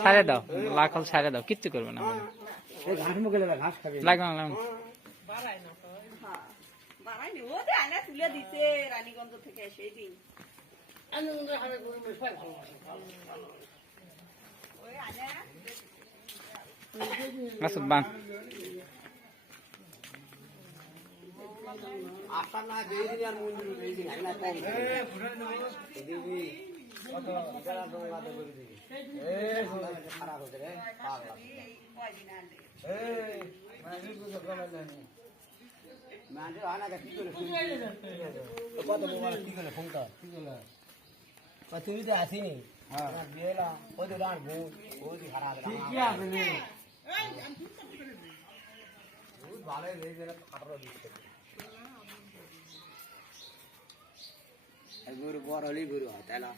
ছাড়ে দাও, লাখল ছাড়ে দাও, কিচ্ছু করবে না। ঘাস মুখে ঘাস খাবে। লাগবে না, লাগবে না। তুলে দিতে রানীগঞ্জ থেকে সেই দিন মাসুদ বান আশা না দেই দিন আর মন দিই দিন না কম দিদি কত যারা দোকানে করে দিই খারাপ হচ্ছে রে পাগলা মানে বুঝো গলা জানি মানে আনা কি করে কত মোবাইল কি করে ফোনটা কি করে তুই তো আসিনি হ্যাঁ বিয়েলা ওই তো ডান বউ ওই খারাপ কি আছে রে বহুত ভালো রে যেটা খারাপ দিচ্ছে গরু বড় হলেই গরু হয় তাই না